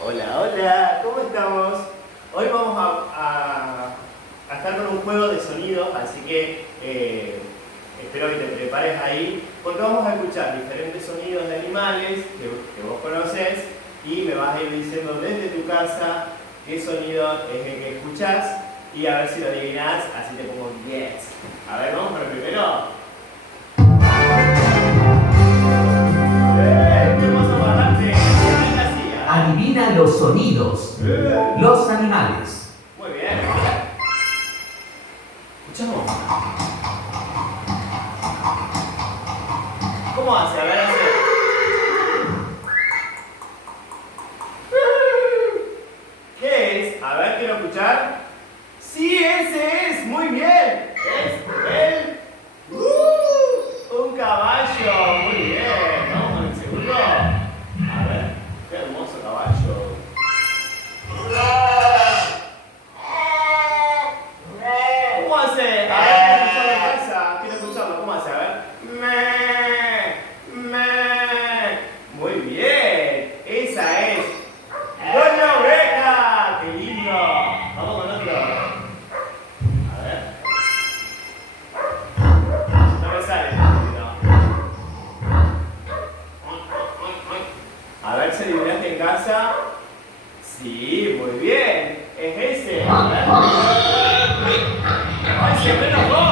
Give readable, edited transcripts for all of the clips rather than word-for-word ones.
Hola, hola, ¿cómo estamos? Hoy vamos a estar con un juego de sonidos, así que espero que te prepares ahí, porque vamos a escuchar diferentes sonidos de animales que vos conoces y me vas a ir diciendo desde tu casa qué sonido es el que escuchás y a ver si lo adivinás, así te pongo 10. A ver, vamos con el primero. ¡Qué hermoso parlante! Adivina los sonidos. Los animales. Muy bien. Escuchamos. ¿Cómo hace? A ver, hace. ¿Qué es? A ver, quiero escuchar. ¡Sí, ese es! ¡Muy bien! Es un caballo. Muy bien. Vamos con el segundo. A ver, qué hermoso caballo. ¿Cómo hace? A ver, quiero escucharlo en casa. Quiero escucharlo. ¿Cómo hace? A ver. Muy bien. Esa es. ¡Doña Oveja! ¡Qué lindo! Vamos con otro. A ver. No me sale. No. A ver si adivinaste en casa. Sí, muy bien. Es ese. A ver. ¡Ay, se me enojó!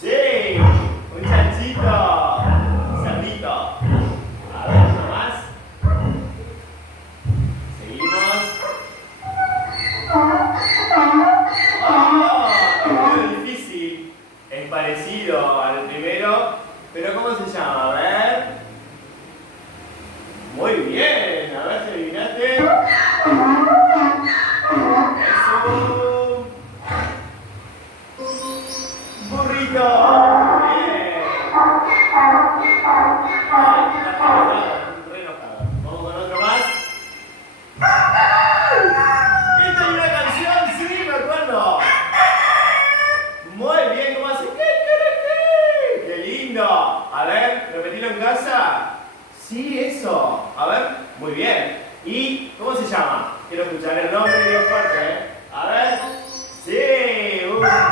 Sí, un chanchito. Un cerdito. A ver, uno más. Seguimos. ¡Oh! Es muy difícil. Es parecido al primero. Pero ¿cómo se llama? A ver. Muy bien. A ver si adivinaste. Es un burrito. Bien. Ay, está re enojado. Vamos con otro más. ¡Esta es una canción! ¡Sí, me acuerdo! Muy bien, ¿cómo hace? ¡Qué lindo! A ver, repetilo en casa. Sí, eso. A ver, muy bien. ¿Y cómo se llama? Quiero escuchar el nombre bien fuerte, ¿eh? A ver. Sí, un gallo.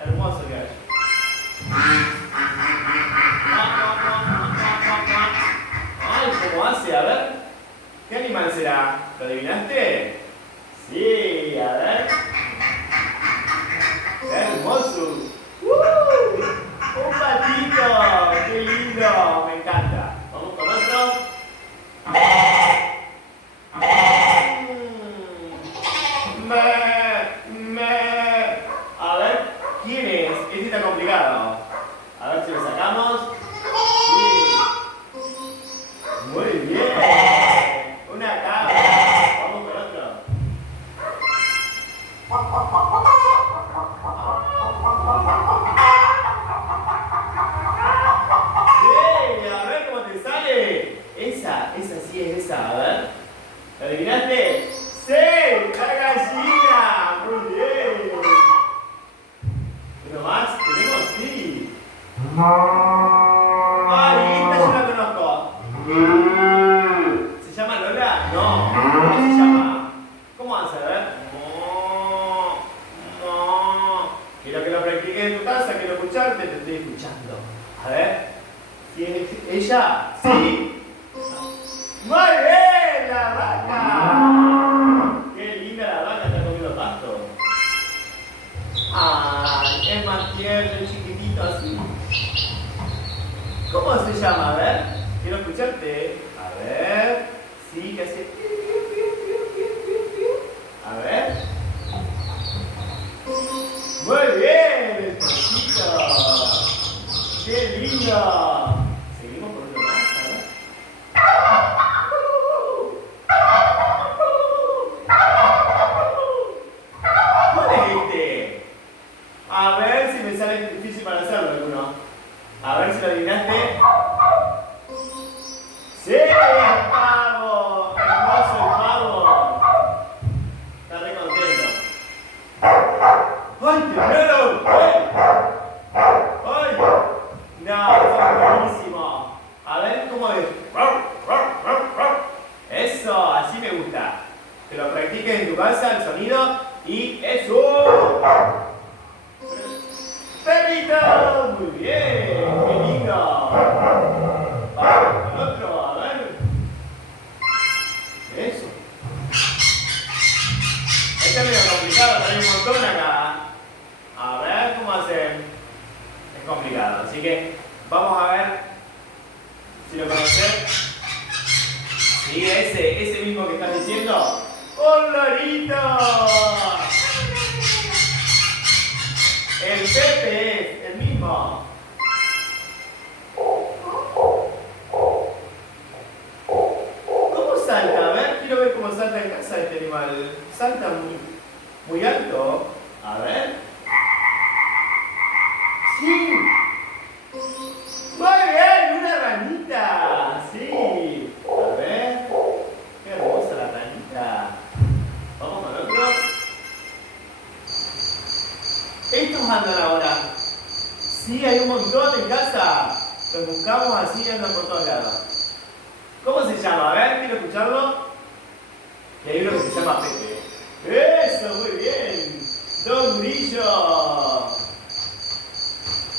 Hermoso gallo. Ay, ¿cómo hace? A ver. ¿Qué animal será? ¿Lo adivinaste? Sí, a ver. ¡Hermoso! ¡Un patito! ¡Qué lindo! Me encanta. Vamos con otro. A ver, ¿quién es? Este está complicado. A ver si lo sacamos. Sí. Muy bien. Una cabra. Vamos con otro. Sí, a ver cómo te sale. Esa sí es esa. A ver. ¿La adivinaste? ¡Sí! ¡La gallina! ¡Muy bien! ¿Uno más? ¿Tenemos? Sí. ¡Ay, esta yo la conozco! ¿Se llama Lola? No. ¿Cómo se llama? ¿Cómo hace? A ver. Quiero que lo practiques en tu casa, quiero escucharte, te estoy escuchando. A ver. ¿Si es ella? ¡Sí! ¡Muy bien! ¡La vaca! ¡Qué linda la vaca! Está comiendo pasto. ¡Ay! Es más tierno y chiquitito así. ¿Cómo se llama? A ver. Quiero escucharte. A ver. Sí, que hace. A ver. Muy bien, el pollito. ¡Qué lindo! Seguimos por otro más, a ver. ¿Cuál es este? A ver si me sale difícil para hacerlo alguno. A ver si lo adivinaste. ¡Sí! ¡El pavo! ¡Hermoso el pavo! Está re contento. ¡Ay, tembloro! ¡Ay! ¡Ay! No, eso es buenísimo. A ver cómo es. que lo practiques en tu casa, el sonido. Y eso. ¡Perrito! Muy bien, qué lindo. Vamos con otro, a ver. Eso. Este es medio complicado, pero hay un montón acá. A ver cómo hacen. Es complicado, así que vamos a ver si lo conocen. Sí, ese mismo que estás diciendo. ¡Un lorito! El Pepe es el mismo. ¿Cómo salta? A ver, quiero ver cómo salta en casa este animal. Salta muy alto. A ver. ¡Sí! ¡Muy bien! ¡Una ranita! ¡Sí! A ver. ¡Qué hermosa la ranita! Vamos con otro. Estos andan ahora. Sí, hay un montón en casa. Los buscamos así y andan por todos lados. ¿Cómo se llama? A ver, quiero escucharlo. Y hay uno que se llama Pepe. ¡Eso! Muy bien. Don Grillo.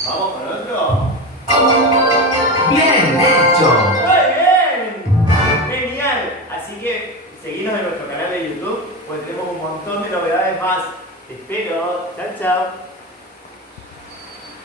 Vamos con otro. Bien hecho. ¡Muy bien! Genial. Así que seguinos en nuestro canal de YouTube, pues tenemos un montón de novedades más. Te espero. Chao, chao.